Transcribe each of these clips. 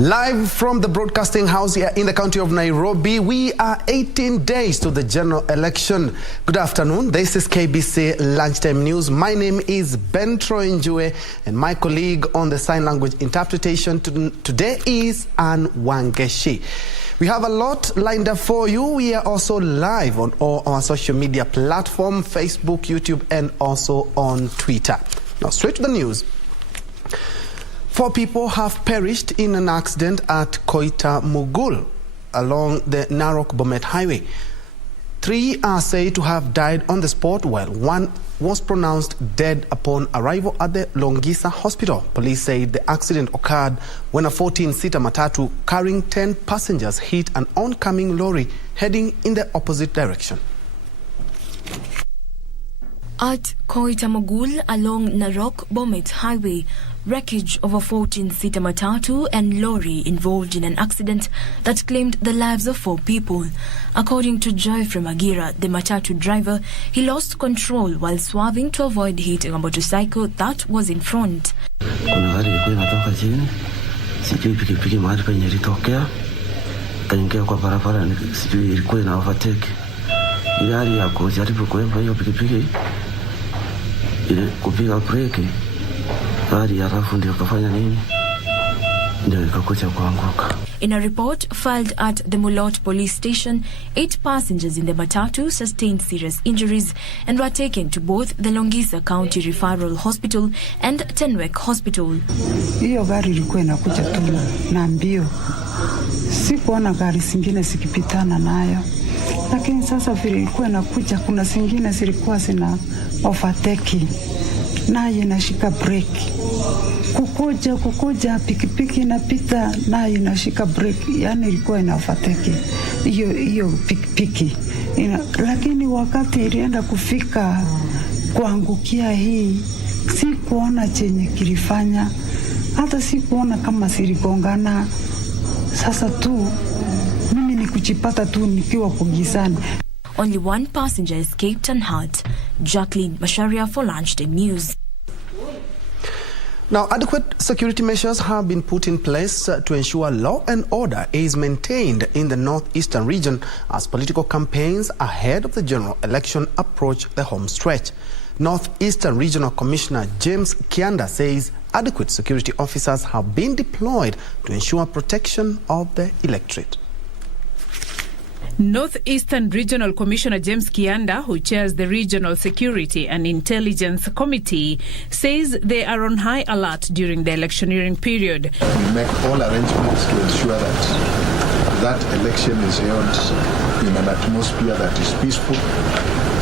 Live from the broadcasting house here in the county of Nairobi, we are 18 days to the general election. Good afternoon. This is KBC Lunchtime News. My name is Njue, and my colleague on the sign language interpretation today is Wangeshi. We have a lot lined up for you. We are also live on all our social media platforms, Facebook, YouTube, and also on Twitter. Now, straight to the news. 4 people have perished in an accident at Koita Mugul along the Narok-Bomet highway. 3 are said to have died on the spot, while 1 was pronounced dead upon arrival at the Longisa hospital. Police said the accident occurred when a 14-seater matatu carrying 10 passengers hit an oncoming lorry heading in the opposite direction. At Koita Mugul along Narok-Bomet highway, wreckage of a 14-seater matatu and lorry involved in an accident that claimed the lives of 4 people. According to Njue from Agira, the matatu driver, he lost control while swerving to avoid hitting a motorcycle that was in front. Kuna gari ilikuwa inatoka chini, sijui pikipiki mahali penye ilitokea, kaingia kwa barabara, sijui ilikuwa ina overtake. Ile hali ya kujaribu kuemba hiyo pikipiki, ile kupiga breki, gari halafu ndio kafanya nini? Ndio ikakuja kuanguka. In a report filed at the Mulot police station, 8 passengers in the matatu sustained serious injuries and were taken to both the Longisa County Referral Hospital and Tenwek Hospital. Hiyo gari ilikuwa inakuja tu na mbio. Sikuona gari zingine zikipitana nayo. Lakini sasa vile ilikuwa inakuja, kuna zingine zilikuwa zina overtake. Nayo inashika breki. Kukuja pikipiki inapita, nayo inashika breki. Yani ilikuwa ina overtake hiyo pikipiki. Lakini wakati ilienda kufika kuangukia hii, sikuona chenye kilifanya. Hata sikuona kama ziligongana. Sasa tu mimi ni kujipata tu nikiwa kugizani. Only 1 passenger escaped unhurt. Jacqueline Masharia for Lunchtime News. Now, adequate security measures have been put in place to ensure law and order is maintained in the northeastern region as political campaigns ahead of the general election approach the home stretch. Northeastern Regional Commissioner James Kianda says adequate security officers have been deployed to ensure protection of the electorate. Northeastern Regional Commissioner James Kianda, who chairs the Regional Security and Intelligence Committee, says they are on high alert during the electioneering period. We make all arrangements to ensure that election is held in an atmosphere that is peaceful,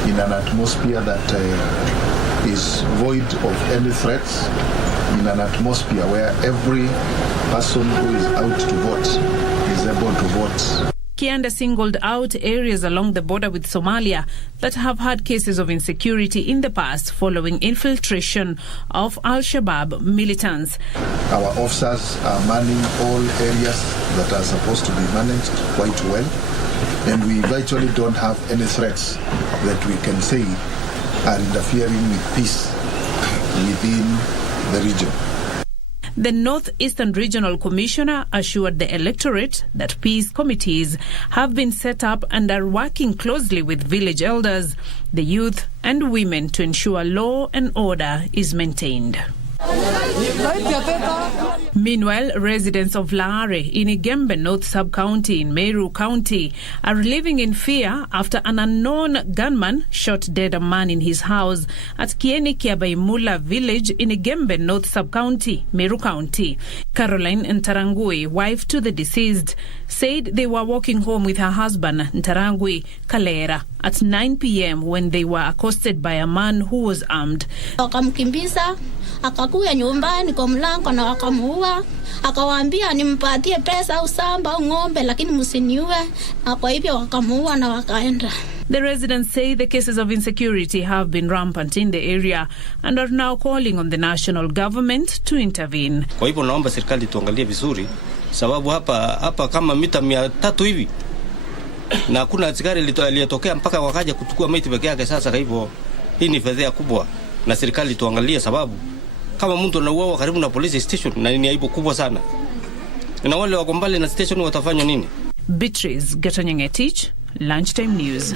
in an atmosphere that is void of any threats, in an atmosphere where every person who is out to vote is able to vote. Kianda singled out areas along the border with Somalia that have had cases of insecurity in the past following infiltration of Al-Shabaab militants. Our officers are manning all areas that are supposed to be managed quite well, and we virtually don't have any threats that we can say are interfering with peace within the region. The Northeastern Regional Commissioner assured the electorate that peace committees have been set up and are working closely with village elders, the youth and women to ensure law and order is maintained. Meanwhile, residents of Laare in Igembe North Sub-County in Meru County are living in fear after an unknown gunman shot dead a man in his house at Kieni Kiabaimula village in Igembe North Sub-County, Meru County. Caroline Ntarangui, wife to the deceased, said they were walking home with her husband, Ntarangui Kalera, at 9 p.m. when they were accosted by a man who was armed. Akakuja nyumbani kwa mlango na wakamuua, akawaambia nimpatie pesa au samba au ng'ombe lakini msiniue, na kwa hivyo wakamuua na wakaenda. The residents say the cases of insecurity have been rampant in the area and are now calling on the national government to intervene. Kwa hivyo naomba serikali tuangalie vizuri sababu hapa kama mita 300 hivi na hakuna askari aliyetokea mpaka wakaja kuchukua maiti peke yake. Sasa kwa hivyo hii ni fedheha kubwa na serikali tuangalie sababu kama mtu anauawa karibu na police station na ni aibu kubwa sana. Na wale wako mbali na station watafanya nini? Beatrice Gatonyengetich, Lunchtime News.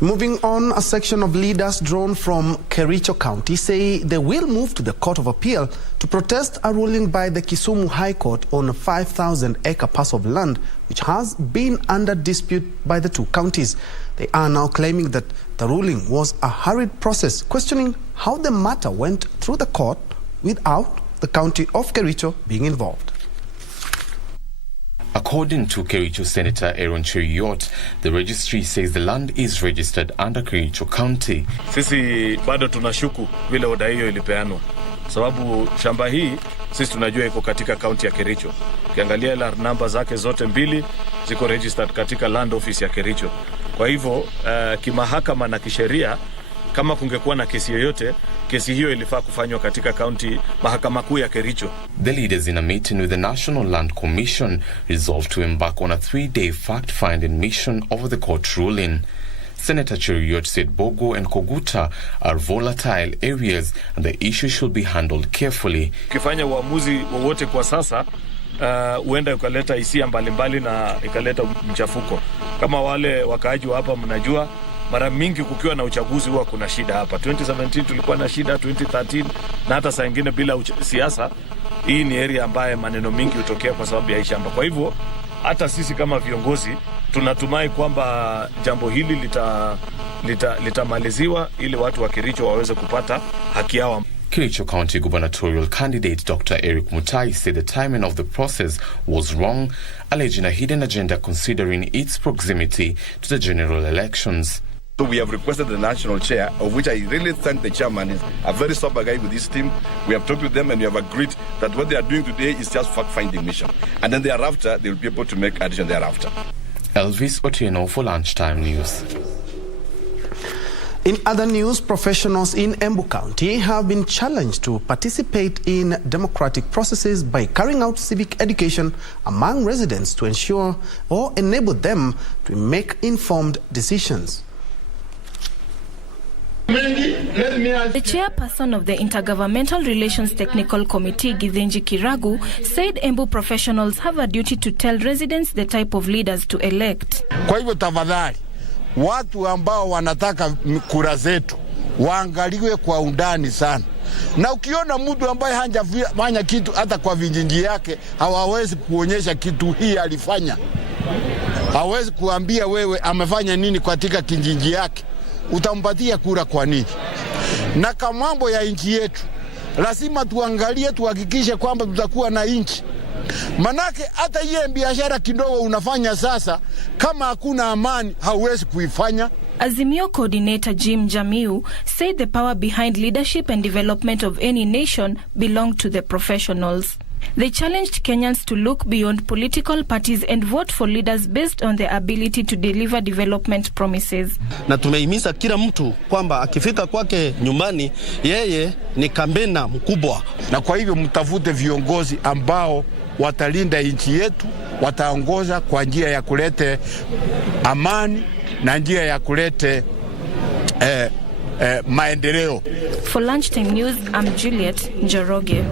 Moving on, a section of leaders drawn from Kericho County say they will move to the Court of Appeal to protest a ruling by the Kisumu High Court on a 5,000-acre parcel of land which has been under dispute by the two counties. They are now claiming that the ruling was a hurried process, questioning how the matter went through the court without the county of Kericho being involved. According to Kericho Senator Njue, the registry says the land is registered under Kericho County. Sisi bado tunashuku vile oda hiyo ilipeanwa. Sababu shamba hii sisi tunajua iko katika county ya Kericho. Ukiangalia ile namba zake zote mbili ziko registered katika land office ya Kericho. Kwa hivyo kimahakama na kisheria kama kungekuwa na kesi yoyote, kesi hiyo ilifaa kufanywa katika county mahakama kuu ya Kericho. The leaders in a meeting with the National Land Commission resolved to embark on a 3-day fact-finding mission over the court ruling. Senator Njue said Bogo and Koguta are volatile areas and the issue should be handled carefully. Ukifanya uamuzi wowote kwa sasa, huenda ukaleta hisia mbalimbali na ikaleta mchafuko. Kama wale wakaaji wa hapa mnajua, mara mingi kukiwa na uchaguzi huwa kuna shida hapa. 2017 tulikuwa na shida, 2013 na hata saa nyingine bila siasa. Hii ni area ambaye maneno mingi hutokea kwa sababu ya shamba. Kwa hivyo hata sisi kama viongozi tunatumai kwamba jambo hili litamaliziwa ili watu wa Kericho waweze kupata haki yao. Kericho County gubernatorial candidate Dr. Eric Mutai said the timing of the process was wrong, alleging a hidden agenda considering its proximity to the general elections. So we have requested the national chair, of which I really thank the chairman. He's a very sober guy with his team. We have talked with them and we have agreed that what they are doing today is just fact-finding mission. And then thereafter, they will be able to make a decision thereafter. Elvis Otieno for Lunchtime News. In other news, professionals in Embu County have been challenged to participate in democratic processes by carrying out civic education among residents to ensure or enable them to make informed decisions. The chairperson of the Intergovernmental Relations Technical Committee, Githinji Kiragu, said Embu professionals have a duty to tell residents the type of leaders to elect. Kwa hivyo tafadhali, watu ambao wanataka kura zetu waangaliwe kwa undani sana. Na ukiona mtu ambaye hajafanya kitu hata kwa vijiji yake, hawawezi kuonyesha kitu hii alifanya. Hawezi kuambia wewe amefanya nini katika kijiji yake. Utampatia kura kwa nini? Na kama mambo ya nchi yetu, lazima tuangalie, tuhakikishe kwamba tutakuwa na nchi. Manake hata hiyo biashara kidogo unafanya sasa, kama hakuna amani hauwezi kuifanya. Azimio coordinator Jim Jamiu said the power behind leadership and development of any nation belong to the professionals. They challenged Kenyans to look beyond political parties and vote for leaders based on their ability to deliver development promises. Na tumehimiza kila mtu kwamba akifika kwake nyumbani, yeye ni kambena mkubwa. Na kwa hivyo mtafute viongozi ambao watalinda nchi yetu, wataongoza kwa njia ya kulete amani na njia ya kulete maendeleo. For Lunchtime News, I'm Juliet Njoroge.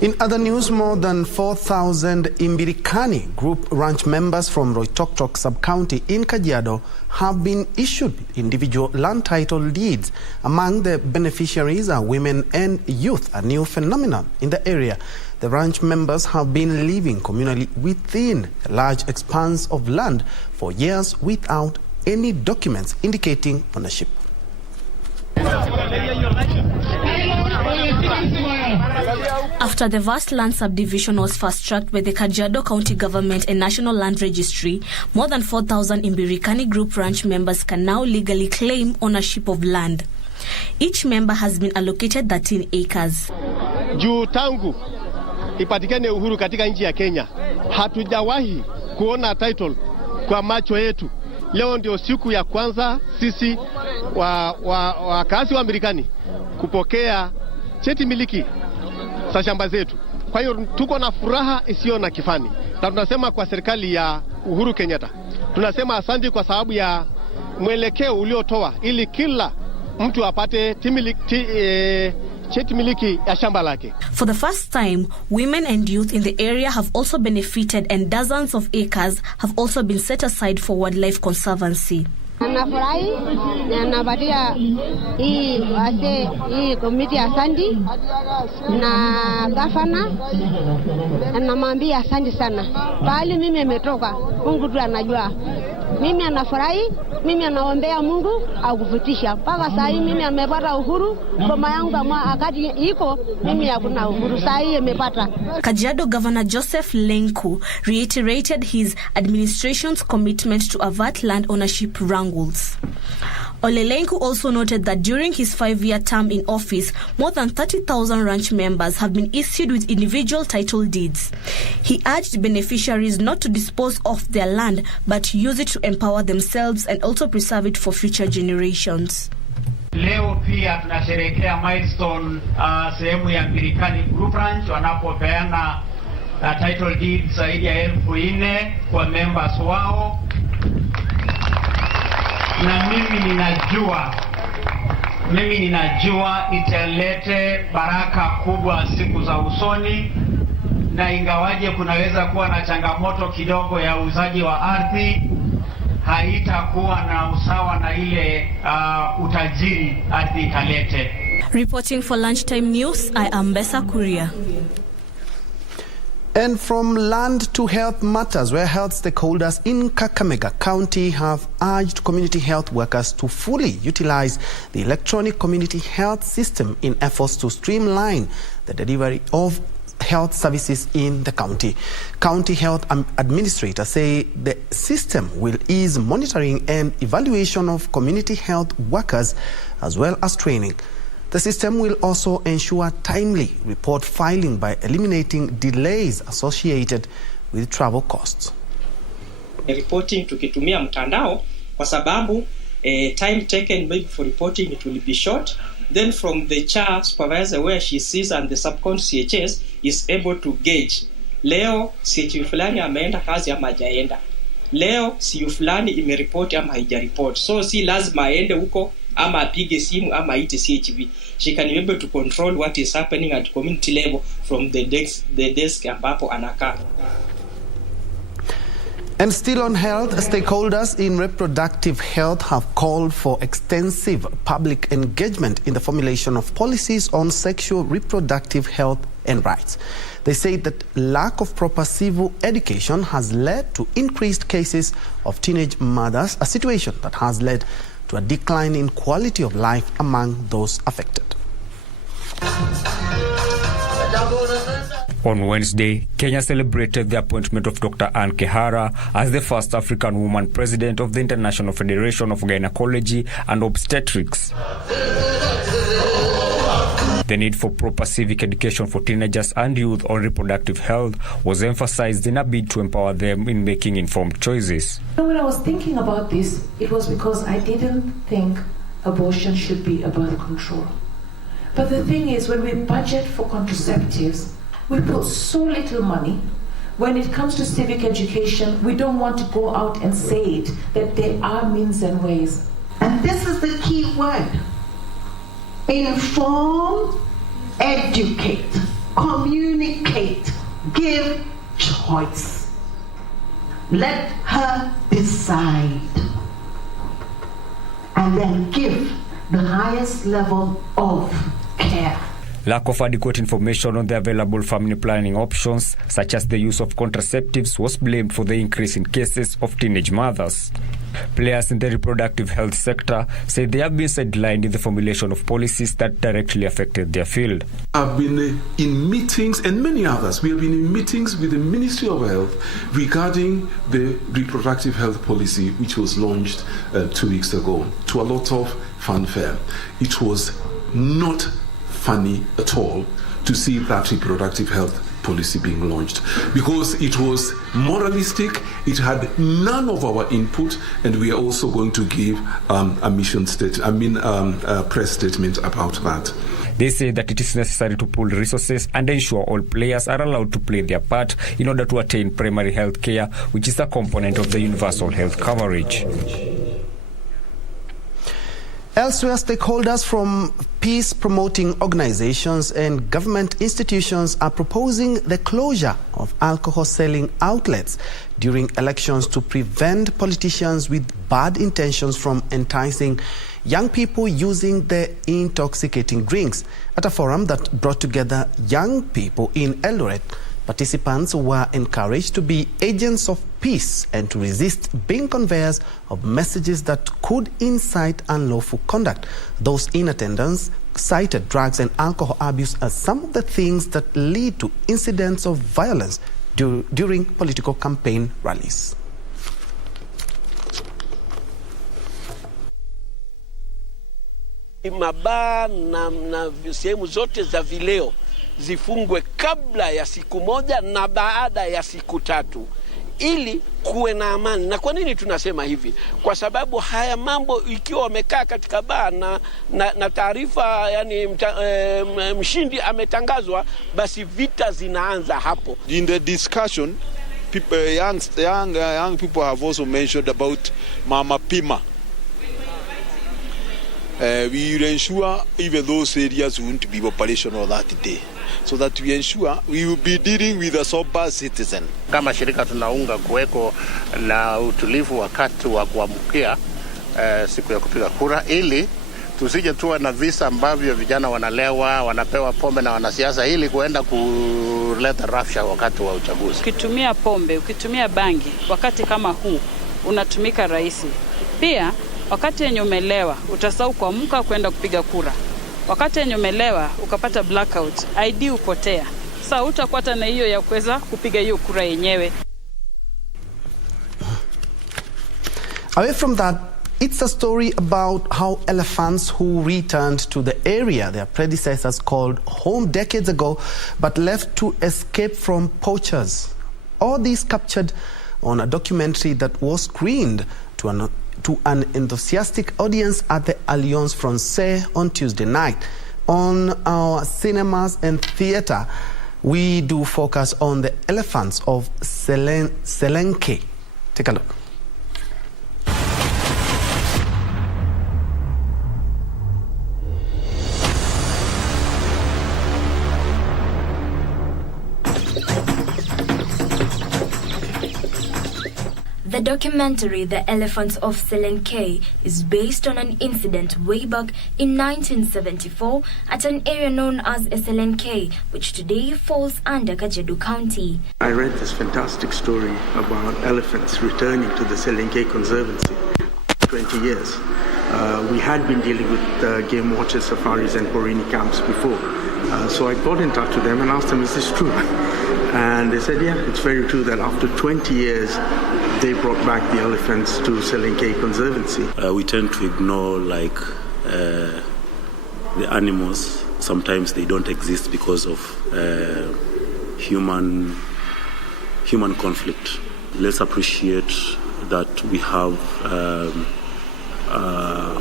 In other news, more than 4,000 Imbirikani group ranch members from Roitoktok sub-county in Kajiado have been issued individual land title deeds. Among the beneficiaries are women and youth, a new phenomenon in the area. The ranch members have been living communally within a large expanse of land for years without any documents indicating ownership. After the vast land subdivision was fast-tracked by the Kajiado County Government and National Land Registry, more than 4,000 Imbirikani Group ranch members can now legally claim ownership of land. Each member has been allocated 13 acres. Juu tangu ipatikane uhuru katika nchi ya Kenya, hatujawahi kuona title kwa macho yetu. Leo ndio siku ya kwanza sisi wakazi wa Imbirikani kupokea cheti miliki za shamba zetu. Kwa hiyo tuko na furaha isiyo na kifani. Na tunasema kwa serikali ya Uhuru Kenyatta, tunasema asante kwa sababu ya mwelekeo uliotoa ili kila mtu apate cheti miliki ya shamba lake. For the first time, women and youth in the area have also benefited, and dozens of acres have also been set aside for wildlife conservancy. Nafurahi na napatia hii komiti ya Sandi na gavana na namwambia asante sana. Bali mimi nimetoka, Mungu tu anajua. Mimi anafurahi, mimi anaombea Mungu akufutisha. Mpaka saa hii mimi amepata uhuru, boma yangu kama akati iko mimi hakuna uhuru, saa hii imepata. Kajiado Governor Joseph Lenku reiterated his administration's commitment to avert land ownership wrangles. Ole Lenku also noted that during his 5-year term in office, more than 30,000 ranch members have been issued with individual title deeds. He urged beneficiaries not to dispose of their land, but use it to empower themselves and also preserve it for future generations. Leo pia tunasherehekea milestone sehemu ya Mbirikani Group Ranch wanapopeana title deeds zaidi ya 4,000 kwa members wao. Na mimi ninajua italete baraka kubwa siku za usoni, na ingawaje kunaweza kuwa na changamoto kidogo ya uzaji wa ardhi, haitakuwa na usawa na ile utajiri ardhi italete. Reporting for Lunchtime News, I am Bessa Kuria. And from land to health matters, where health stakeholders in Kakamega County have urged community health workers to fully utilize the electronic community health system in efforts to streamline the delivery of health services in the county. County health administrators say the system will ease monitoring and evaluation of community health workers as well as training. The system will also ensure timely report filing by eliminating delays associated with travel costs. Reporting tukitumia mtandao kwa sababu time taken maybe for reporting it will be short. Then from the CHA supervisor where she sees and the subcon CHS is able to gauge. Leo CHU fulani ameenda kazi ama hajaenda. Leo CU fulani imeripoti ama haijaripoti. So si lazima aende huko ama apige simu ama aite CHV. She can be able to control what is happening at community level from the desk ambapo anakaa. And still on health, stakeholders in reproductive health have called for extensive public engagement in the formulation of policies on sexual reproductive health and rights. They say that lack of proper civil education has led to increased cases of teenage mothers, a situation that has led to a decline in quality of life among those affected. On Wednesday, Kenya celebrated the appointment of Dr. Anne Kehara as the first African woman president of the International Federation of Gynecology and Obstetrics. The need for proper civic education for teenagers and youth on reproductive health was emphasized in a bid to empower them in making informed choices. When I was thinking about this, it was because I didn't think abortion should be a birth control. But the thing is, when we budget for contraceptives, we put so little money. When it comes to civic education, we don't want to go out and say it, that there are means and ways. And this is the key word. Inform, educate, communicate, give choice. Let her decide. And then give the highest level of care. Lack of adequate information on the available family planning options, such as the use of contraceptives, was blamed for the increase in cases of teenage mothers. Players in the reproductive health sector say they have been sidelined in the formulation of policies that directly affected their field. I've been in meetings, and many others, we have been in meetings with the Ministry of Health regarding the reproductive health policy, which was launched 2 weeks ago, to a lot of fanfare. It was not funny at all to see that reproductive health policy being launched, because it was moralistic, it had none of our input, and we are also going to give a press statement about that. They say that it is necessary to pool resources and ensure all players are allowed to play their part in order to attain primary health care, which is a component of the universal health coverage. Elsewhere, stakeholders from peace-promoting organizations and government institutions are proposing the closure of alcohol-selling outlets during elections to prevent politicians with bad intentions from enticing young people using the intoxicating drinks. At a forum that brought together young people in Eldoret, participants were encouraged to be agents of peace and to resist being conveyors of messages that could incite unlawful conduct. Those in attendance cited drugs and alcohol abuse as some of the things that lead to incidents of violence during political campaign rallies. Mabaa na sehemu zote za vileo zifungwe kabla ya siku moja na baada ya siku 3 ili kuwe na amani. Na kwa nini tunasema hivi? Kwa sababu haya mambo ikiwa wamekaa katika baa na taarifa yani mshindi ametangazwa, basi vita zinaanza hapo. In the discussion, people, young people have also mentioned about Mama Pima. We will ensure even those areas won't be operational that day, so that we ensure we will be dealing with a sober citizen. Kama shirika tunaunga kuweko na utulivu wakati wa kuamkia siku ya kupiga kura, ili tusije tuwe na visa ambavyo vijana wanalewa, wanapewa pombe na wanasiasa ili kuenda kuleta rafsha wakati wa uchaguzi. Ukitumia pombe, ukitumia bangi wakati kama huu unatumika rahisi. Pia wakati yenye umelewa utasahau kuamka kwenda kupiga kura. Wakati yenye umelewa ukapata blackout, ID upotea. Sasa utakuwa na hiyo ya kuweza kupiga hiyo kura yenyewe. Away from that, it's a story about how elephants who returned to the area their predecessors called home decades ago but left to escape from poachers. All this captured on a documentary that was screened to an enthusiastic audience at the Alliance Française on Tuesday night. On our cinemas and theatre, we do focus on the elephants of Selenke. Take a look. The documentary The Elephants of Selenke is based on an incident way back in 1974 at an area known as Selenke, which today falls under Kajiado County. I read this fantastic story about elephants returning to the Selenke Conservancy 20 years. We had been dealing with game watches, safaris and Porini camps before. So I got in touch with them and asked them, is this true? And they said, yeah, it's very true that after 20 years, they brought back the elephants to Selenke Conservancy. We tend to ignore the animals. Sometimes they don't exist because of human conflict. Let's appreciate that we have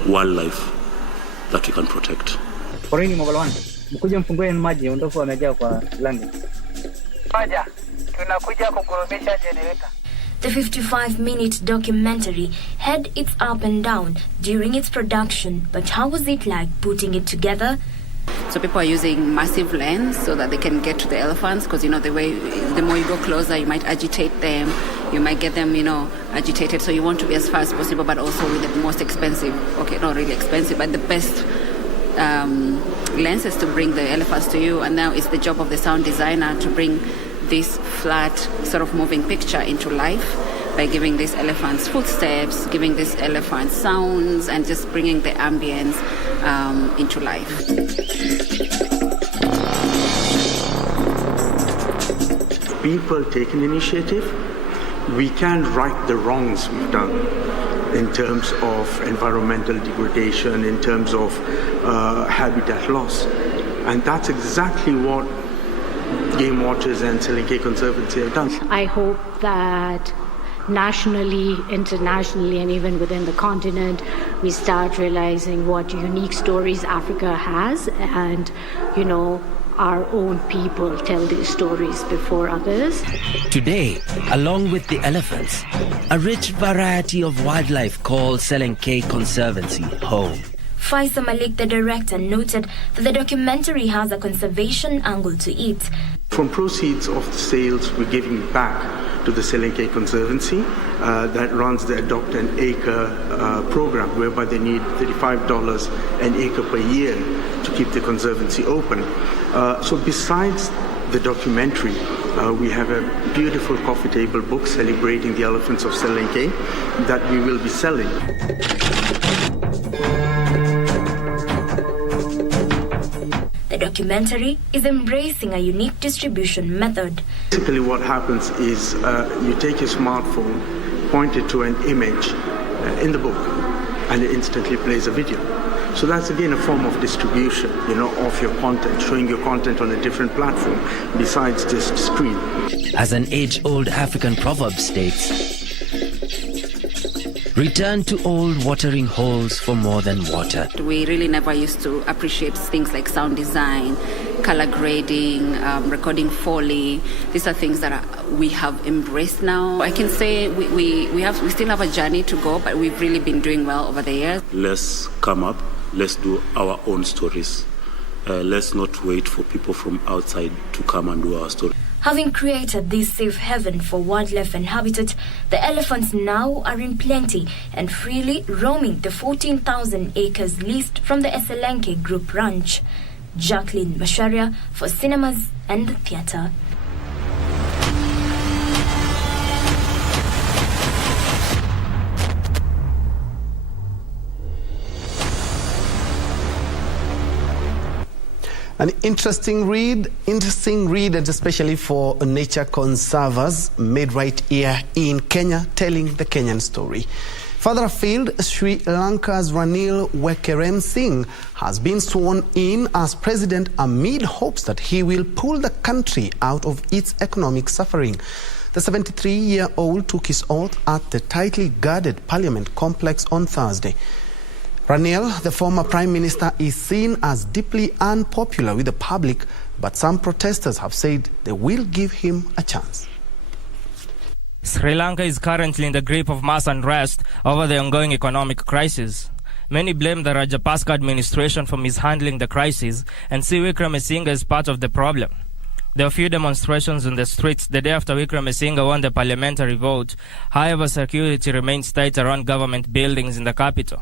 wildlife that we can protect. Porini Mogalwan, mkuje mfungue maji ondofu wamejaa kwa lango. Maja, tunakuja kukurudisha generator. The 55-minute documentary had its up and down during its production, but how was it like putting it together? So people are using massive lens so that they can get to the elephants, because the more you go closer, you might agitate them, you might get them, agitated. So you want to be as far as possible, but also with the most expensive, not really expensive, but the best lenses to bring the elephants to you. And now it's the job of the sound designer to bring this flat sort of moving picture into life by giving these elephants footsteps, giving these elephants sounds, and just bringing the ambience into life. People take an initiative. We can right the wrongs we've done in terms of environmental degradation, in terms of habitat loss. And that's exactly what Game Watchers and Selenke Conservancy have done. I hope that nationally, internationally, and even within the continent, we start realizing what unique stories Africa has, and, our own people tell these stories before others. Today, along with the elephants, a rich variety of wildlife calls Selenke Conservancy home. Faisal Malik, the director, noted that the documentary has a conservation angle to it. From proceeds of the sales, we're giving back to the Selenke Conservancy that runs the Adopt an Acre program, whereby they need $35 an acre per year to keep the conservancy open. So besides the documentary, we have a beautiful coffee table book celebrating the elephants of Selenke that we will be selling. The documentary is embracing a unique distribution method. Basically what happens is you take your smartphone, point it to an image in the book, and it instantly plays a video. So that's again a form of distribution, of your content, showing your content on a different platform besides just screen. As an age-old African proverb states, return to old watering holes for more than water. We really never used to appreciate things like sound design, color grading, recording Foley. These are things that we have embraced now. I can say we still have a journey to go, but we've really been doing well over the years. Let's come up, let's do our own stories. Let's not wait for people from outside to come and do our story. Having created this safe haven for wildlife and habitat, the elephants now are in plenty and freely roaming the 14,000 acres leased from the Selenke Group Ranch. Jacqueline Masharia for Cinemas and Theatre. An interesting read, and especially for nature conservers, made right here in Kenya, telling the Kenyan story. Further afield, Sri Lanka's Ranil Wickremesinghe has been sworn in as president amid hopes that he will pull the country out of its economic suffering. The 73-year-old took his oath at the tightly guarded Parliament complex on Thursday. Ranil, the former Prime Minister, is seen as deeply unpopular with the public, but some protesters have said they will give him a chance. Sri Lanka is currently in the grip of mass unrest over the ongoing economic crisis. Many blame the Rajapaksa administration for mishandling the crisis and see Wickremesinghe as part of the problem. There were few demonstrations in the streets the day after Wickremesinghe won the parliamentary vote. However, security remains tight around government buildings in the capital.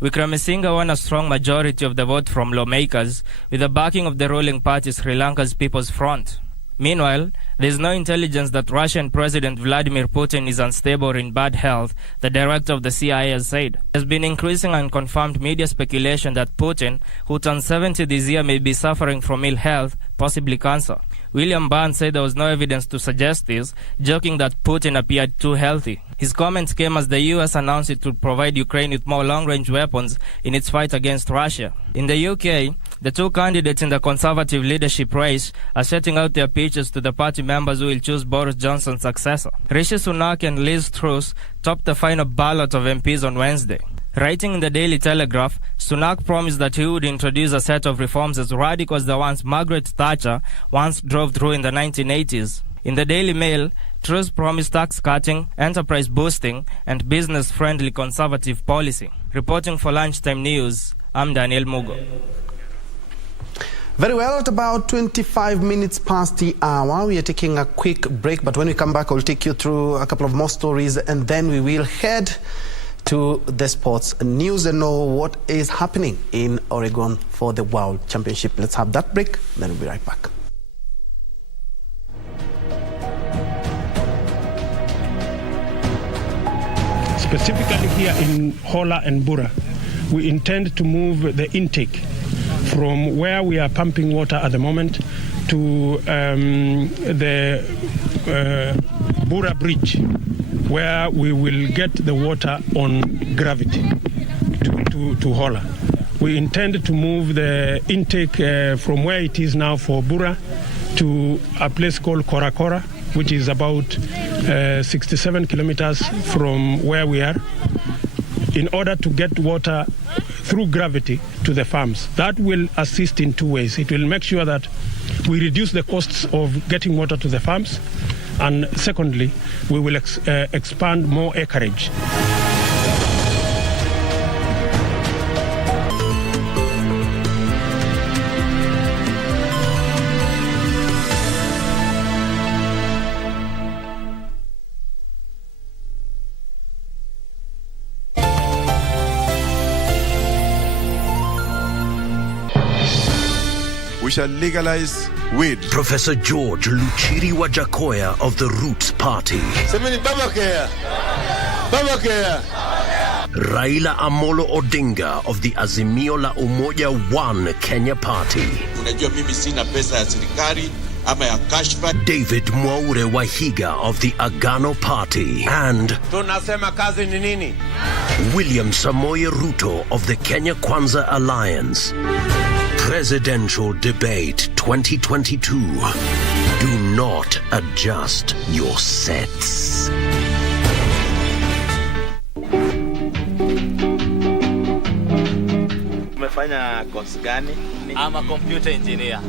Wickremesinghe won a strong majority of the vote from lawmakers, with the backing of the ruling party Sri Lanka's People's Front. Meanwhile, there is no intelligence that Russian President Vladimir Putin is unstable or in bad health, the director of the CIA has said. There has been increasing unconfirmed media speculation that Putin, who turned 70 this year, may be suffering from ill health, possibly cancer. William Burns said there was no evidence to suggest this, joking that Putin appeared too healthy. His comments came as the US announced it would provide Ukraine with more long-range weapons in its fight against Russia. In the UK, the two candidates in the Conservative leadership race are setting out their pitches to the party members who will choose Boris Johnson's successor. Rishi Sunak and Liz Truss topped the final ballot of MPs on Wednesday. Writing in the Daily Telegraph, Sunak promised that he would introduce a set of reforms as radical as the ones Margaret Thatcher once drove through in the 1980s. In the Daily Mail, Truss promised tax cutting, enterprise boosting, and business-friendly conservative policy. Reporting for Lunchtime News, I'm Daniel Mugo. Very well, at about 25 minutes past the hour, we are taking a quick break, but when we come back, I'll take you through a couple of more stories, and then we will head to the sports news and know what is happening in Oregon for the World Championship. Let's have that break, then we'll be right back. Specifically here in Hola and Bura, we intend to move the intake from where we are pumping water at the moment to the Bura Bridge, where we will get the water on gravity to Hola. We intend to move the intake from where it is now for Bura to a place called Korakora, which is about 67 kilometers from where we are, in order to get water through gravity to the farms. That will assist in two ways. It will make sure that we reduce the costs of getting water to the farms, and secondly, we will expand more acreage. shall legalize weed. Professor George Luchiri Wajakoya of the Roots Party. Semeni Babakea. Raila Amolo Odinga of the Azimio la Umoja One Kenya Party. Unajua mimi sina pesa ya serikali ama ya kashfa. David Mwaure Wahiga of the Agano Party. And tunasema kazi ni nini? William Samoei Ruto of the Kenya Kwanza Alliance. Presidential Debate 2022. Do not adjust your sets. Umefanya course gani? I'm a computer engineer.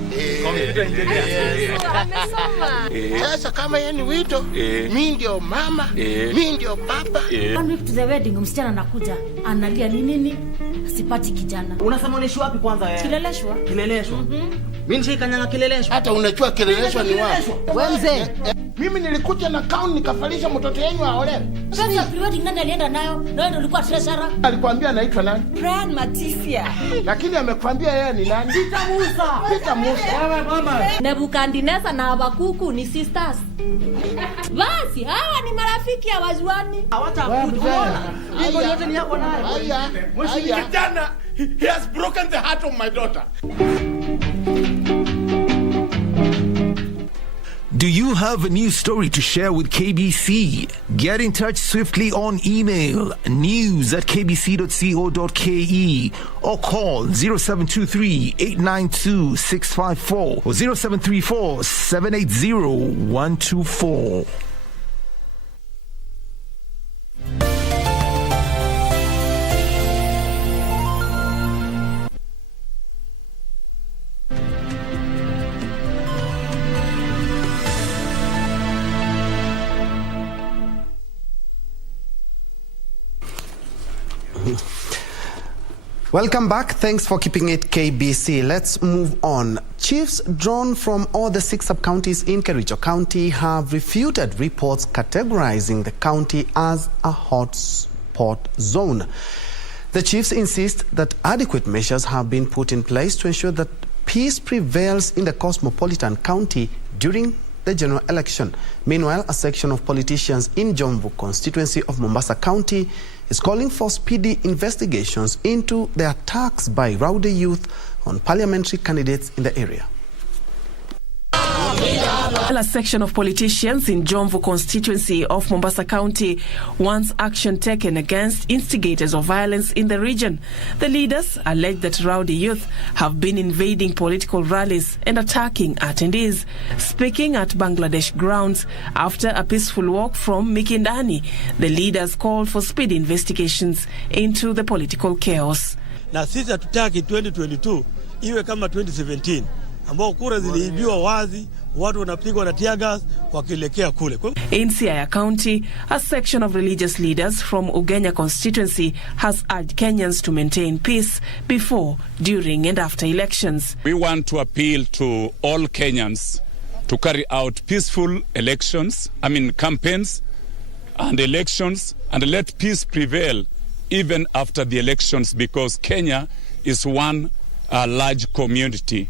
Computer engineer. Yes. Amesoma. Sasa kama yeye ni wito, mimi ndio mama, mimi ndio baba. One week to the wedding, msichana anakuja, analia nini? Sipati kijana. Unasema unaishi wapi kwanza wewe? Kileleshwa. Kileleshwa. Mimi nishikanyanga Kileleshwa. Hata unajua Kileleshwa ni wapi? Wewe mzee. Mimi nilikuja na account nikafalisha mtoto wenu aolewe. Sasa pre-wedding nani alienda nayo? Na wewe ndio ulikuwa treasurer. Alikwambia anaitwa nani? Brian Matisia. Lakini amekwambia yeye ni nani? Peter Musa. Wewe mama. Nebukadneza na Habakuku ni sisters. Basi hawa ni marafiki ya wajuani. Hawatakuona. Hapo yote ni yako naye. Haya. Kijana, he has broken the heart of my daughter. Do you have a news story to share with KBC? Get in touch swiftly on email news@kbc.co.ke or call 0723-892-654 or 0734-780-124. Welcome back. Thanks for keeping it KBC. Let's move on. Chiefs drawn from all the 6 sub-counties in Kericho County have refuted reports categorizing the county as a hotspot zone. The chiefs insist that adequate measures have been put in place to ensure that peace prevails in the cosmopolitan county during the general election. Meanwhile, a section of politicians in Njue constituency of Mombasa County is calling for speedy investigations into the attacks by rowdy youth on parliamentary candidates in the area. A section of politicians in Njue constituency of Mombasa County wants action taken against instigators of violence in the region. The leaders allege that rowdy youth have been invading political rallies and attacking attendees. Speaking at Bangladesh grounds after a peaceful walk from Mikindani, the leaders called for speedy investigations into the political chaos. Na sisi hatutaki 2022 iwe kama 2017 ambao kura ziliibiwa wazi, watu wanapigwa na tear gas wakielekea kule. In Siaya County, a section of religious leaders from Ugenya constituency has urged Kenyans to maintain peace before, during and after elections. We want to appeal to all Kenyans to carry out peaceful campaigns and elections, and let peace prevail even after the elections, because Kenya is one large community.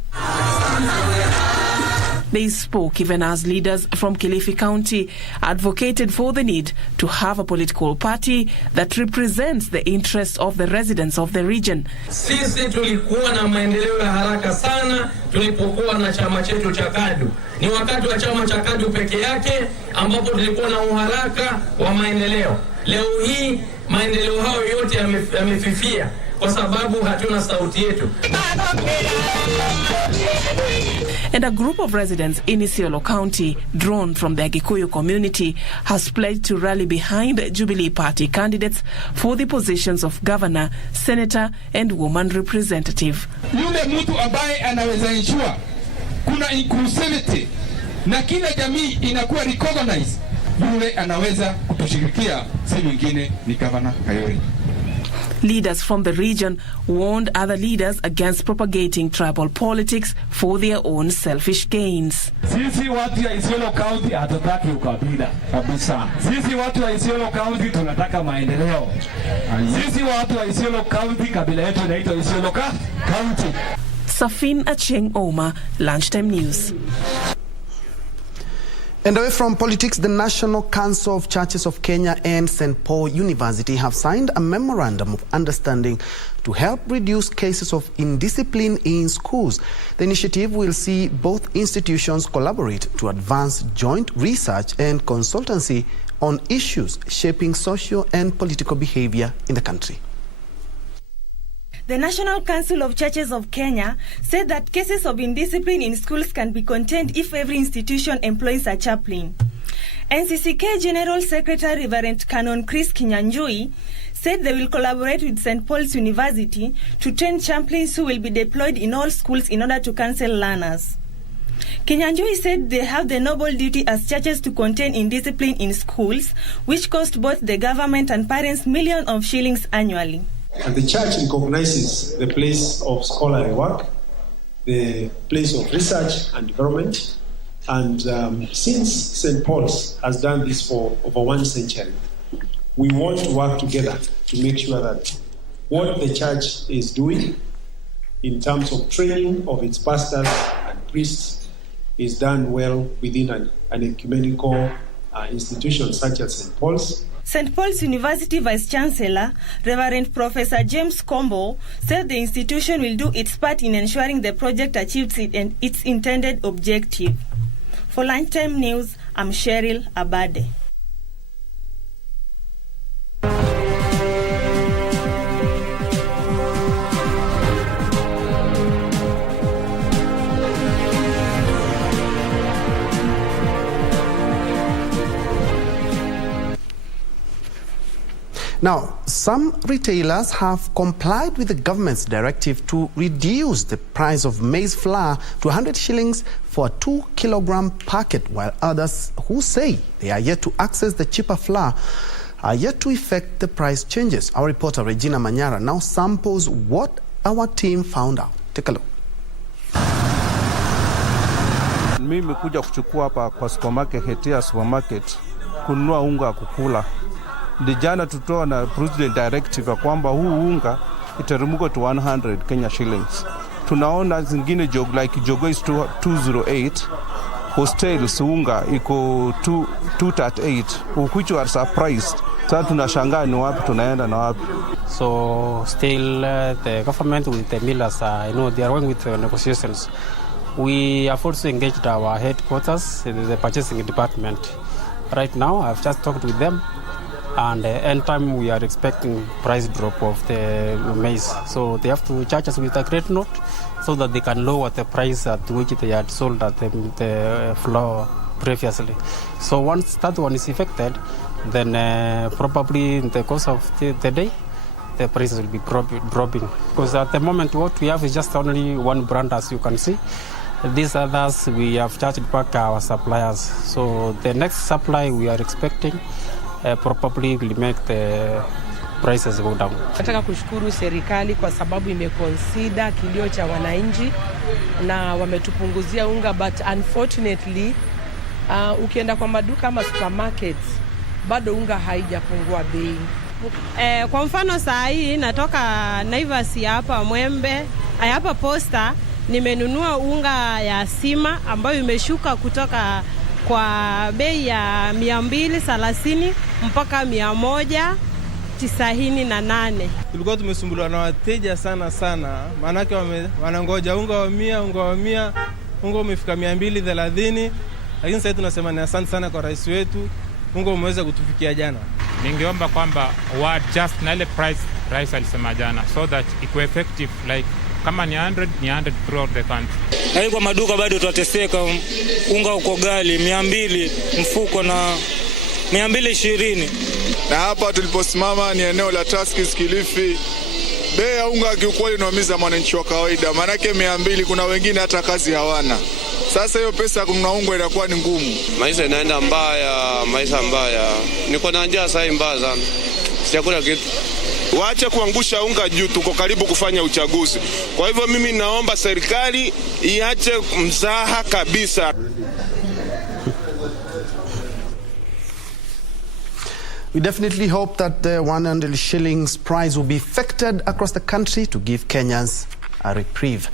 They spoke even as leaders from Kilifi County advocated for the need to have a political party that represents the interests of the residents of the region. Sisi tulikuwa na maendeleo ya haraka sana tulipokuwa na chama chetu cha KADU. Ni wakati wa chama cha KADU peke yake ambapo tulikuwa na uharaka wa maendeleo. Leo hii maendeleo hayo yote yamefifia kwa sababu hatuna sauti yetu. And a group of residents in Isiolo County, drawn from the Gikuyu community, has pledged to rally behind Jubilee Party candidates for the positions of governor, senator, and woman representative. Yule mtu ambaye anaweza ensure kuna inclusivity na kila jamii inakuwa recognized, yule anaweza kutushirikia, si mwingine ni Governor Kayori. Leaders from the region warned other leaders against propagating tribal politics for their own selfish gains. Sisi watu ya Isiolo County hatutaki ukabila kabisa. Sisi watu ya Isiolo County tunataka maendeleo. Sisi watu ya Isiolo County kabila yetu inaitwa Isiolo County. Safin Acheng Oma, Lunchtime News. And away from politics, the National Council of Churches of Kenya and St. Paul University have signed a memorandum of understanding to help reduce cases of indiscipline in schools. The initiative will see both institutions collaborate to advance joint research and consultancy on issues shaping social and political behavior in the country. The National Council of Churches of Kenya said that cases of indiscipline in schools can be contained if every institution employs a chaplain. NCCK General Secretary Reverend Canon Chris Njue said they will collaborate with St. Paul's University to train chaplains who will be deployed in all schools in order to counsel learners. Njue said they have the noble duty as churches to contain indiscipline in schools, which cost both the government and parents millions of shillings annually. And the church recognizes the place of scholarly work, the place of research and development. And since St. Paul's has done this for over 1 century, we want to work together to make sure that what the church is doing in terms of training of its pastors and priests is done well within an ecumenical institution such as St. Paul's. St. Paul's University Vice-Chancellor, Reverend Professor James Combo, said the institution will do its part in ensuring the project achieves its intended objective. For Lunchtime News, I'm Cheryl Abade. Now, some retailers have complied with the government's directive to reduce the price of maize flour to 100 shillings for a 2-kilogram packet, while others who say they are yet to access the cheaper flour are yet to effect the price changes. Our reporter Regina Manyara now samples what our team found out. Take a look. Mimi nimekuja kuchukua hapa kwa supermarket, Hetia supermarket, kununua unga kukula. Jana tutoa na president directive kwamba huu unga itaremuka to 100 Kenya shillings. Tunaona zingine like Jogo is 208, hostels unga iko 238, which are surprised. Sasa tunashangaa ni wapi tunaenda na wapi. So still the government with the millers, they are working with the negotiations. We have also engaged our headquarters, the purchasing department. Right now, I've just talked with them. And end time we are expecting price drop of the maize. So they have to charge us with a great note so that they can lower the price at which they had sold at the flour previously. So once that one is effected, then probably in the course of the day, the prices will be dropping. Because at the moment what we have is just only one brand, as you can see. These others, we have charged back our suppliers. So the next supply we are expecting probably will make the prices go down. Nataka kushukuru serikali kwa sababu imeconsider kilio cha wananchi na wametupunguzia unga, but unfortunately ukienda kwa maduka ama supermarkets bado unga haijapungua bei. Kwa mfano saa hii natoka Naivas hapa Mwembe, hapa Posta, nimenunua unga ya sima ambayo imeshuka kutoka kwa bei ya 230 mpaka 198. Tulikuwa tumesumbuliwa na wateja sana, maanake wanangoja unga wa 100, unga umefika 230, lakini sasa tunasema ni asante sana kwa rais wetu, unga umeweza kutufikia jana. Ningeomba kwamba wa just na ile price rais alisema jana, so that iko effective, like kama ni 100 throughout the country. Na kwa maduka bado tutateseka, unga uko gali 200 mfuko na 220. Na hapa tuliposimama ni eneo la Tuskys Kilifi. Bei ya unga kiukweli inaumiza mwananchi wa kawaida, manake 200 kuna wengine hata kazi hawana. Sasa hiyo pesa ya kununua unga inakuwa ni ngumu. Maisha inaenda maisha mbaya. Niko na njaa sasa mbaya sana. Sijakula kitu. Waache kuangusha unga juu, tuko karibu kufanya uchaguzi. Kwa hivyo mimi naomba serikali iache mzaha kabisa. We definitely hope that the 100 shillings price will be effected across the country to give Kenyans a reprieve.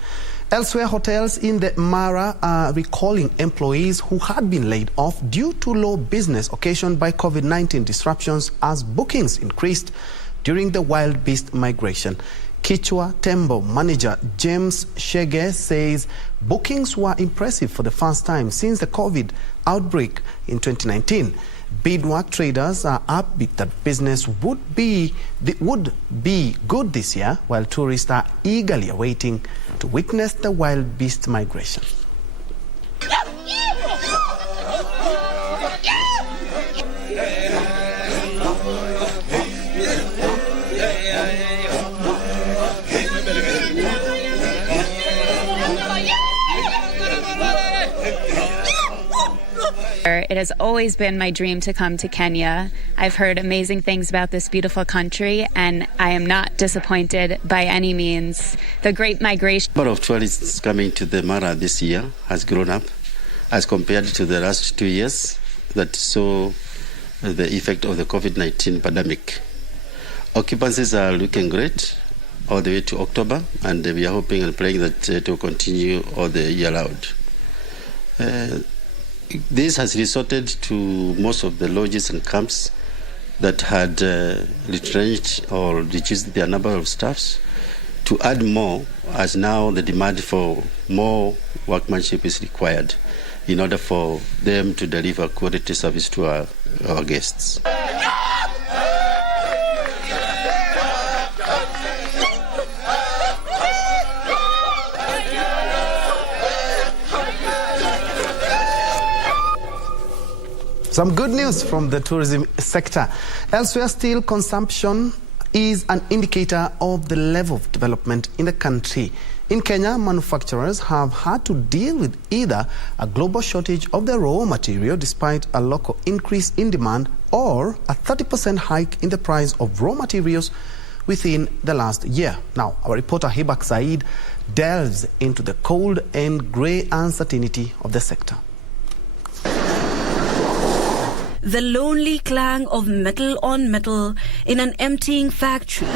Elsewhere, hotels in the Mara are recalling employees who had been laid off due to low business occasioned by COVID-19 disruptions as bookings increased during the wild beast migration. Kichwa Tembo manager James Shege says bookings were impressive for the first time since the COVID outbreak in 2019. Beadwork traders are upbeat that business would be good this year, while tourists are eagerly awaiting to witness the wild beast migration. It has always been my dream to come to Kenya. I've heard amazing things about this beautiful country, and I am not disappointed by any means. The Great Migration. The number of tourists coming to the Mara this year has grown up as compared to the last 2 years that saw the effect of the COVID-19 pandemic. Occupancies are looking great all the way to October, and we are hoping and praying that it will continue all the year round. This has resulted to most of the lodges and camps that had retrenched or reduced their number of staffs to add more, as now the demand for more workmanship is required in order for them to deliver quality service to our guests. Some good news from the tourism sector. Elsewhere, steel consumption is an indicator of the level of development in the country. In Kenya, manufacturers have had to deal with either a global shortage of the raw material despite a local increase in demand, or a 30% hike in the price of raw materials within the last year. Now, our reporter Hibak Said delves into the cold and grey uncertainty of the sector. The lonely clang of metal on metal in an emptying factory.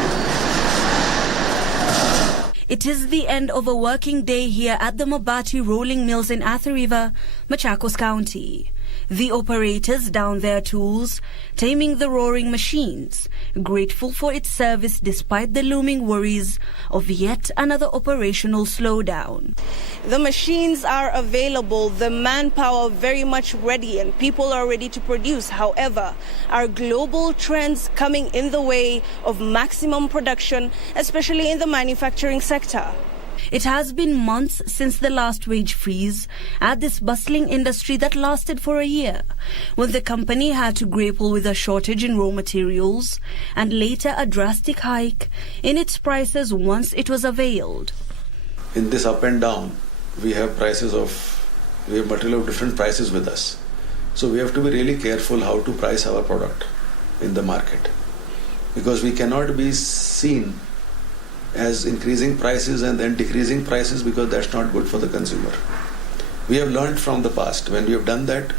It is the end of a working day here at the Mabati Rolling Mills in Athi River, Machakos County. The operators down their tools, taming the roaring machines, grateful for its service despite the looming worries of yet another operational slowdown. The machines are available, the manpower very much ready, and people are ready to produce. However, are global trends coming in the way of maximum production, especially in the manufacturing sector? It has been months since the last wage freeze at this bustling industry that lasted for a year, when the company had to grapple with a shortage in raw materials and later a drastic hike in its prices once it was availed. In this up and down, we have material of different prices with us. So we have to be really careful how to price our product in the market, because we cannot be seen as increasing prices and then decreasing prices, because that's not good for the consumer. We have learned from the past. When we have done that,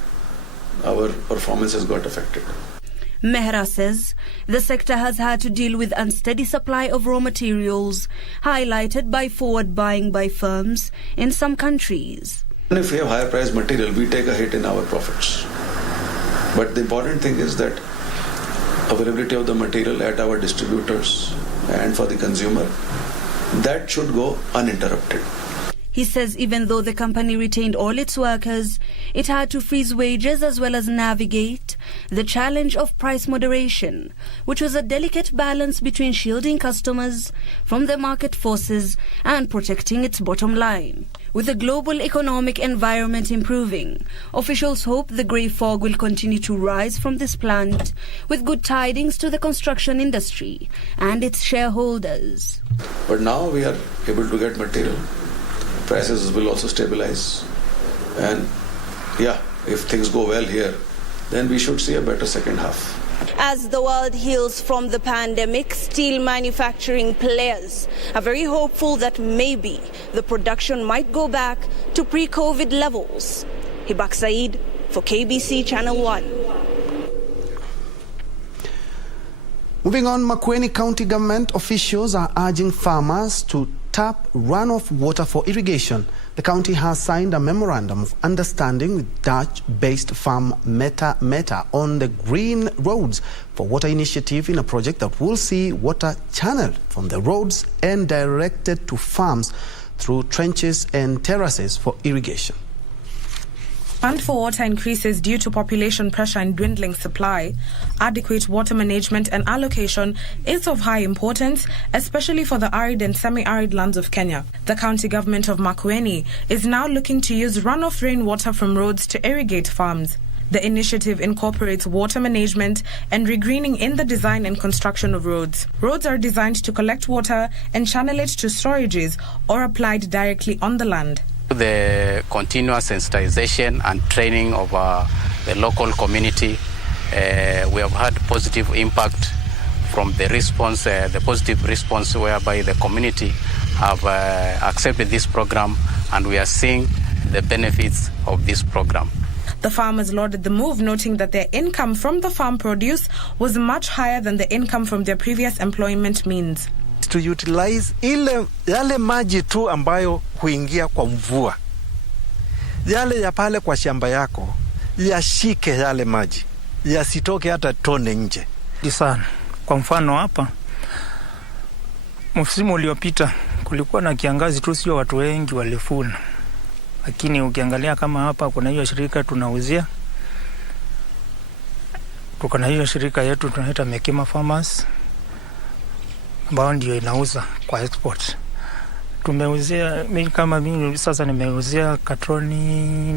our performance has got affected. Mehra says the sector has had to deal with unsteady supply of raw materials, highlighted by forward buying by firms in some countries. If we have higher price material, we take a hit in our profits. But the important thing is that availability of the material at our distributors and for the consumer, that should go uninterrupted. He says even though the company retained all its workers, it had to freeze wages as well as navigate the challenge of price moderation, which was a delicate balance between shielding customers from the market forces and protecting its bottom line. With the global economic environment improving, officials hope the grey fog will continue to rise from this plant, with good tidings to the construction industry and its shareholders. But now we are able to get material. Prices will also stabilize. And if things go well here, then we should see a better second half. As the world heals from the pandemic, steel manufacturing players are very hopeful that maybe the production might go back to pre-COVID levels. Hibak Said for KBC Channel 1. Moving on, Makueni County government officials are urging farmers to tap runoff water for irrigation. The county has signed a memorandum of understanding with Dutch-based firm Meta on the Green Roads for Water initiative in a project that will see water channeled from the roads and directed to farms through trenches and terraces for irrigation. Demand for water increases due to population pressure and dwindling supply. Adequate water management and allocation is of high importance, especially for the arid and semi-arid lands of Kenya. The county government of Makueni is now looking to use runoff rainwater from roads to irrigate farms. The initiative incorporates water management and regreening in the design and construction of roads. Roads are designed to collect water and channel it to storages or applied directly on the land. The continuous sensitization and training of the local community, we have had positive impact from the response, the positive response whereby the community have accepted this program, and we are seeing the benefits of this program. The farmers lauded the move, noting that their income from the farm produce was much higher than the income from their previous employment means. To utilize yale maji tu ambayo huingia kwa mvua, yale ya pale kwa shamba yako yashike yale maji, yasitoke hata tone nje. Sana. Kwa mfano hapa msimu uliopita kulikuwa na kiangazi tu, sio watu wengi walifuna, lakini ukiangalia kama hapa kuna hiyo shirika tunauzia, tuko na hiyo shirika yetu tunaita Mekima Farmers ambao ndio inauza kwa export. Tumeuzia kama mimi sasa nimeuzia katroni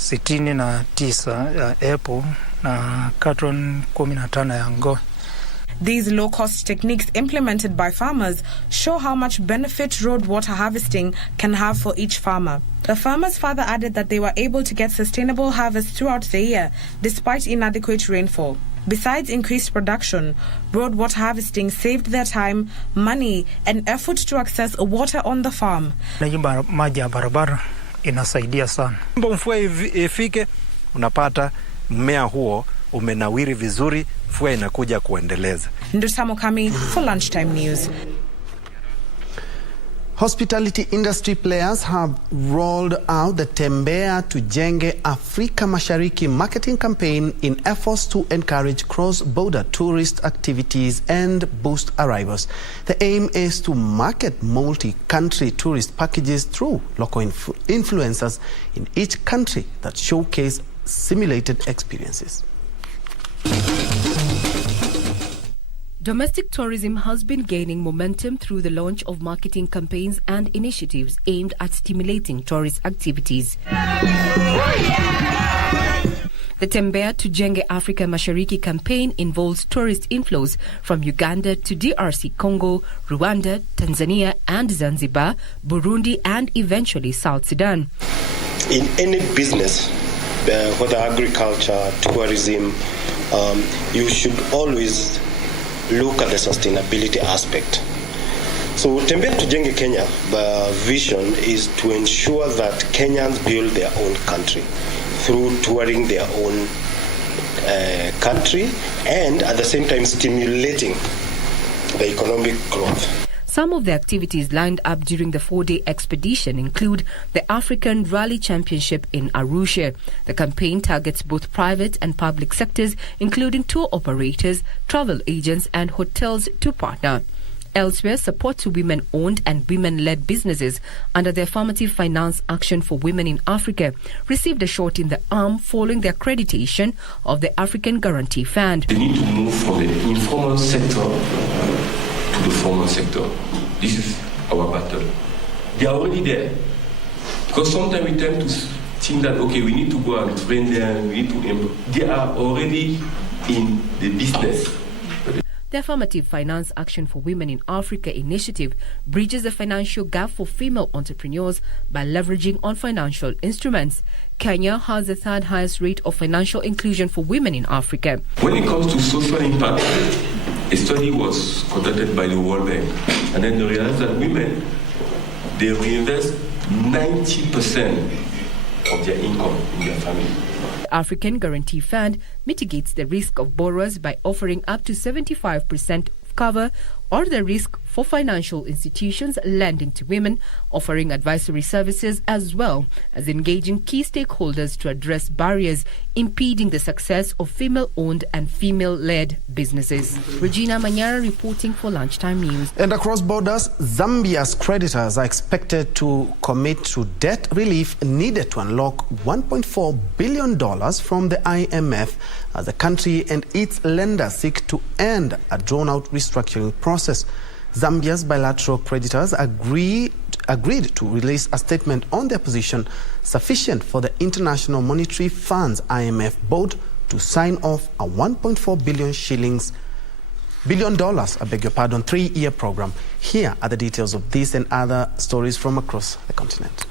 569 ya apple na katron 15 ya ngo. These low-cost techniques implemented by farmers show how much benefit road water harvesting can have for each farmer. The farmers further added that they were able to get sustainable harvests throughout the year despite inadequate rainfall. Besides increased production, road water harvesting saved their time, money, and effort to access water on the farm. Maji ya barabara inasaidia sana. Mvua ifike, unapata mmea huo umenawiri vizuri, mvua inakuja kuendeleza. Njue for Lunchtime News. Hospitality industry players have rolled out the Tembea Tujenge Afrika Mashariki marketing campaign in efforts to encourage cross-border tourist activities and boost arrivals. The aim is to market multi-country tourist packages through local influencers in each country that showcase simulated experiences. Domestic tourism has been gaining momentum through the launch of marketing campaigns and initiatives aimed at stimulating tourist activities. The Tembea Tujenge Afrika Mashariki campaign involves tourist inflows from Uganda to DRC Congo, Rwanda, Tanzania and Zanzibar, Burundi and eventually South Sudan. In any business, whether agriculture, tourism, you should always look at the sustainability aspect. So Tembea Tujenge Kenya, the vision is to ensure that Kenyans build their own country through touring their own country and at the same time stimulating the economic growth. Some of the activities lined up during the 4-day expedition include the African Rally Championship in Arusha. The campaign targets both private and public sectors, including tour operators, travel agents and hotels to partner. Elsewhere, support to women-owned and women-led businesses under the Affirmative Finance Action for Women in Africa received a shot in the arm following the accreditation of the African Guarantee Fund. They need to move from the informal sector to the formal sector. This is our battle. They are already there. Because sometimes we tend to think that, okay, we need to go and train them, we need to they are already in the business. The Affirmative Finance Action for Women in Africa initiative bridges the financial gap for female entrepreneurs by leveraging on financial instruments. Kenya has the third highest rate of financial inclusion for women in Africa. When it comes to social impact, a study was conducted by the World Bank, and then they realized that women, they reinvest 90% of their income in their family. The African Guarantee Fund mitigates the risk of borrowers by offering up to 75% of cover or the risk for financial institutions lending to women, offering advisory services as well as engaging key stakeholders to address barriers impeding the success of female-owned and female-led businesses. Regina Manyara reporting for Lunchtime News. And across borders, Zambia's creditors are expected to commit to debt relief needed to unlock $1.4 billion from the IMF as the country and its lenders seek to end a drawn-out restructuring process. Zambia's bilateral creditors agreed to release a statement on their position sufficient for the International Monetary Fund's IMF board to sign off a $1.4 billion 3-year program. Here are the details of this and other stories from across the continent.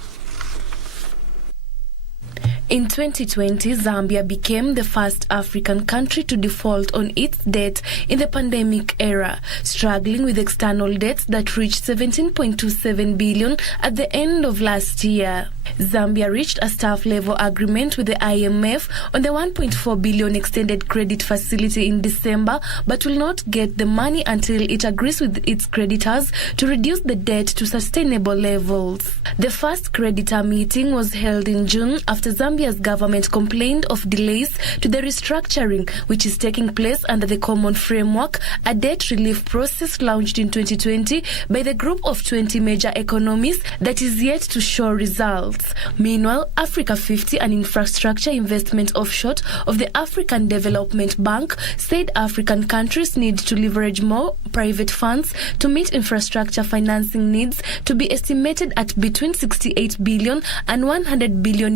In 2020, Zambia became the first African country to default on its debt in the pandemic era, struggling with external debts that reached $17.27 billion at the end of last year. Zambia reached a staff-level agreement with the IMF on the $1.4 billion extended credit facility in December, but will not get the money until it agrees with its creditors to reduce the debt to sustainable levels. The first creditor meeting was held in June after Zambia's government complained of delays to the restructuring, which is taking place under the Common Framework, a debt relief process launched in 2020 by the group of 20 major economies that is yet to show results. Meanwhile, Africa 50, an infrastructure investment offshoot of the African Development Bank, said African countries need to leverage more private funds to meet infrastructure financing needs to be estimated at between $68 billion and $100 billion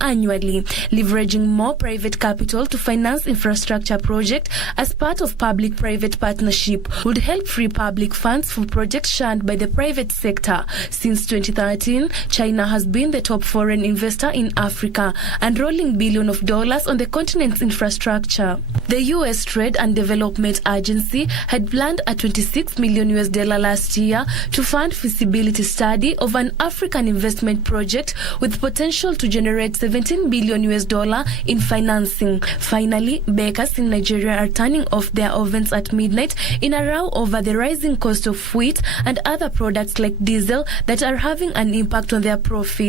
annually. Leveraging more private capital to finance infrastructure projects as part of public-private partnership would help free public funds for projects shunned by the private sector. Since 2013, China has been the top foreign investor in Africa, unrolling billions of dollars on the continent's infrastructure. The U.S. Trade and Development Agency had planned a $26 million last year to fund feasibility study of an African investment project with potential to generate $17 billion in financing. Finally, bakers in Nigeria are turning off their ovens at midnight in a row over the rising cost of wheat and other products like diesel that are having an impact on their profits.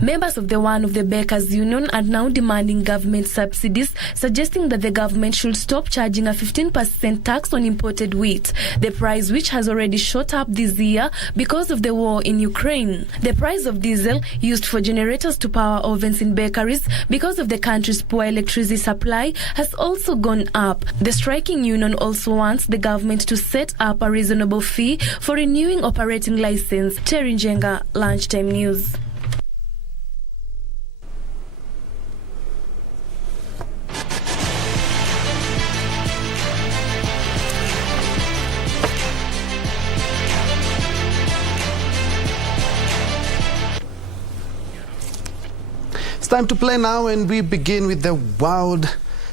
Members of the Bakers Union are now demanding government subsidies, suggesting that the government should stop charging a 15% tax on imported wheat, the price which has already shot up this year because of the war in Ukraine. The price of diesel used for generators to power ovens in bakeries because of the country's poor electricity supply has also gone up. The striking union also wants the government to set up a reasonable fee for renewing operating license. Terry Njenga, Lunchtime News. It's time to play now, and we begin with the World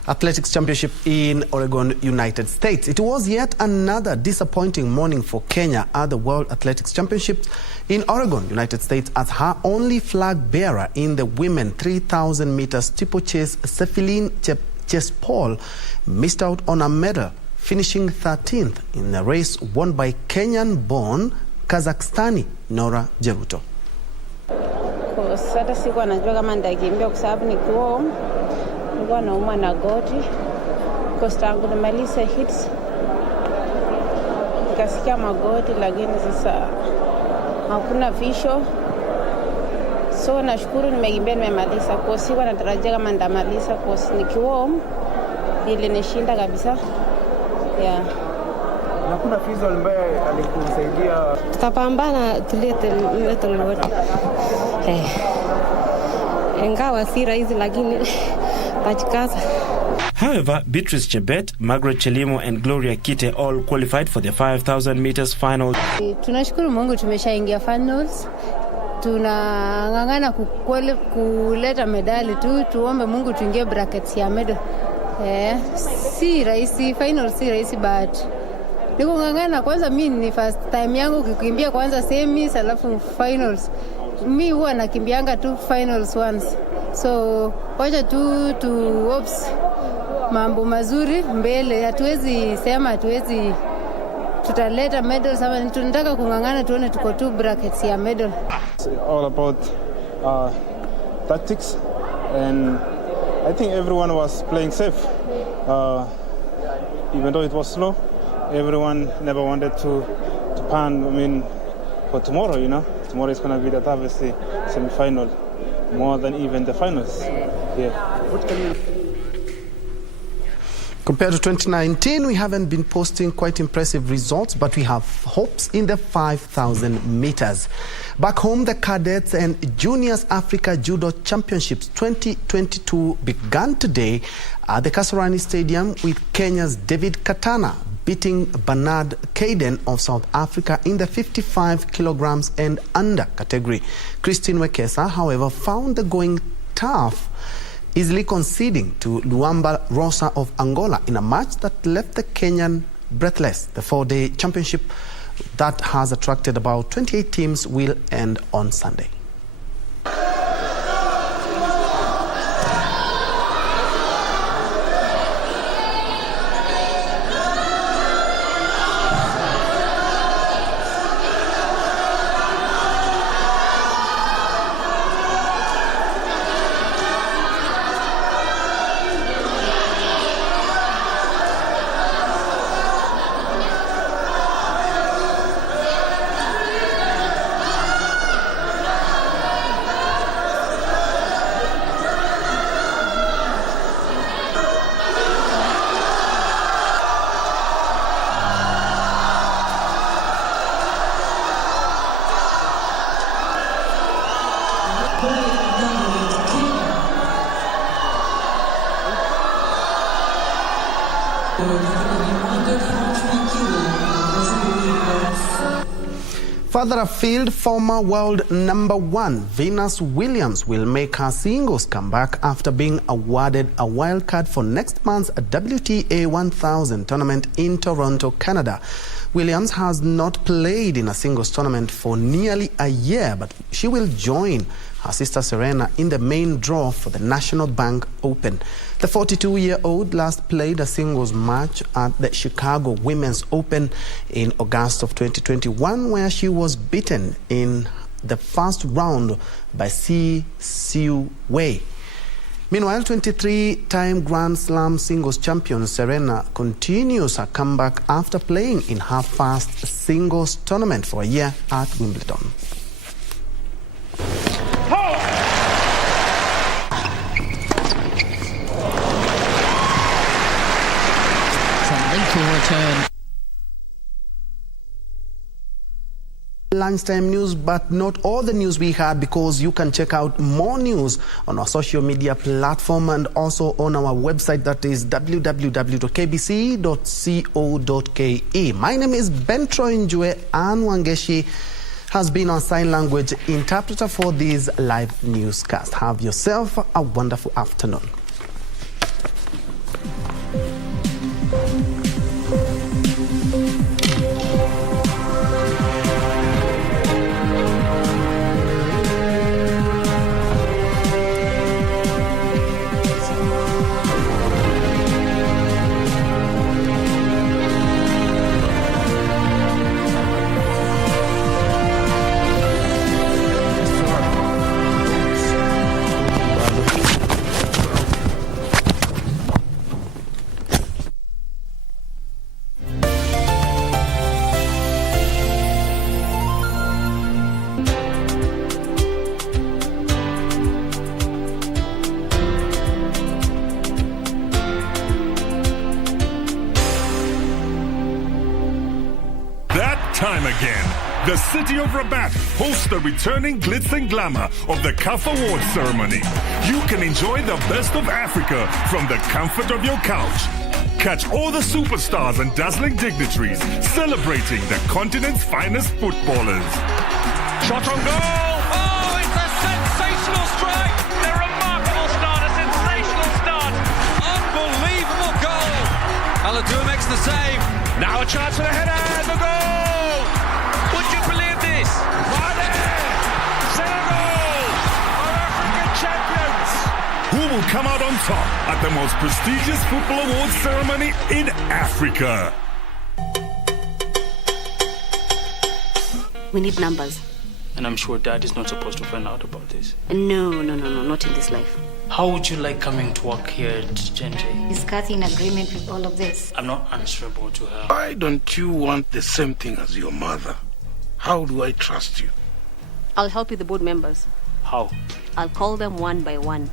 Athletics Championship in Oregon, United States. It was yet another disappointing morning for Kenya at the World Athletics Championships in Oregon, United States, as her only flag bearer in the women 3,000 meter steeplechase, Cepheline Chespol, missed out on a medal, finishing 13th in the race won by Kenyan-born Kazakhstani Nora Jeruto. Sasa sikuwa najua kama nitakimbia kwa sababu nilikuwa naumwa na goti. Kosta yangu nimaliza hits. Nikasikia magoti, lakini sasa hakuna visho. So nashukuru nimekimbia nimemaliza. Kwa sikuwa natarajia kama nitamaliza kwa nikiwa ilinishinda kabisa. Yeah. Na kuna fizo ambaye alikusaidia? Tutapambana tulete wote. Ingawa si rahisi lakini tajikaza. However, Beatrice Chebet, Margaret Chelimo and Gloria Kite all qualified for the 5,000 meters final. Tunashukuru Mungu tumeshaingia finals. Tunang'ang'ana kuleta medali tu, tuombe Mungu tuingie brackets ya medal. Si rahisi, final si rahisi, but niko ng'ang'ana. Kwanza mimi ni first time yangu kukimbia kwanza semis alafu finals. Mimi huwa nakimbianga tu finals once. So wacha tu hopes mambo mazuri mbele, hatuwezi sema hatuwezi tutaleta medals, ama tunataka kungangana tuone tuko 2 brackets ya medal. It's all about tactics, and I think everyone was playing safe. Even though it was slow, everyone never wanted to pan, for tomorrow, Tomorrow is going to be the toughest semi-final, more than even the finals. Yeah. What can you... Compared to 2019, we haven't been posting quite impressive results, but we have hopes in the 5,000 meters. Back home, the Cadets and Juniors Africa Judo Championships 2022 began today at the Kasarani Stadium with Kenya's David Katana beating Bernard Kaiden of South Africa in the 55 kilograms and under category. Christine Wekesa, however, found the going tough, easily conceding to Luamba Rosa of Angola in a match that left the Kenyan breathless. The 4-day championship that has attracted about 28 teams will end on Sunday. Further afield, former world #1 Venus Williams will make her singles comeback after being awarded a wild card for next month's WTA 1000 tournament in Toronto, Canada. Williams has not played in a singles tournament for nearly a year, but she will join her sister Serena in the main draw for the National Bank Open. The 42-year-old last played a singles match at the Chicago Women's Open in August of 2021, where she was beaten in the first round by Siu Wei. Meanwhile, 23-time Grand Slam singles champion Serena continues her comeback after playing in her first singles tournament for a year at Wimbledon. Return. Lunchtime news, but not all the news we had, because you can check out more news on our social media platform and also on our website, that is www.kbc.co.ke. My name is Njue, and Wangeshi has been our sign language interpreter for this live newscast. Have yourself a wonderful afternoon. Time again. The city of Rabat hosts the returning glitz and glamour of the CAF Awards ceremony. You can enjoy the best of Africa from the comfort of your couch. Catch all the superstars and dazzling dignitaries celebrating the continent's finest footballers. Shot on goal! Oh, it's a sensational strike! A remarkable start, a sensational start! Unbelievable goal! Aladou makes the save. Now a chance for the header and the goal! Would you believe this? Senegal are African champions! come out on top at the most prestigious football awards ceremony in Africa. We need numbers. And I'm sure Dad is not supposed to find out about this. No, not in this life. How would you like coming to work here at Njue? Is Kathy in agreement with all of this? I'm not answerable to her. Why don't you want the same thing as your mother? How do I trust you? I'll help you the board members. How? I'll call them one by one.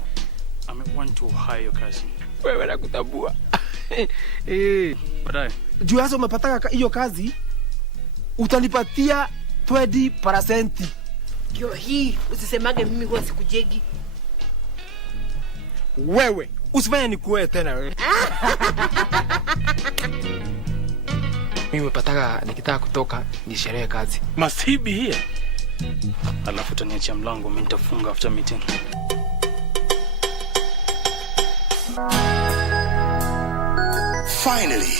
I may want to hire your cousin. Wewe nakutambua. Baadaye. Juu hasa umepata hiyo kazi, utanipatia 20%. Kio hii usisemage mimi huwa sikujegi. Wewe usifanye nikuwe tena wewe. Mimi nimepataka nikitaka kutoka ni sherehe kazi. Must he be here? Alafu utaniachia mlango, mimi nitafunga after meeting. Finally,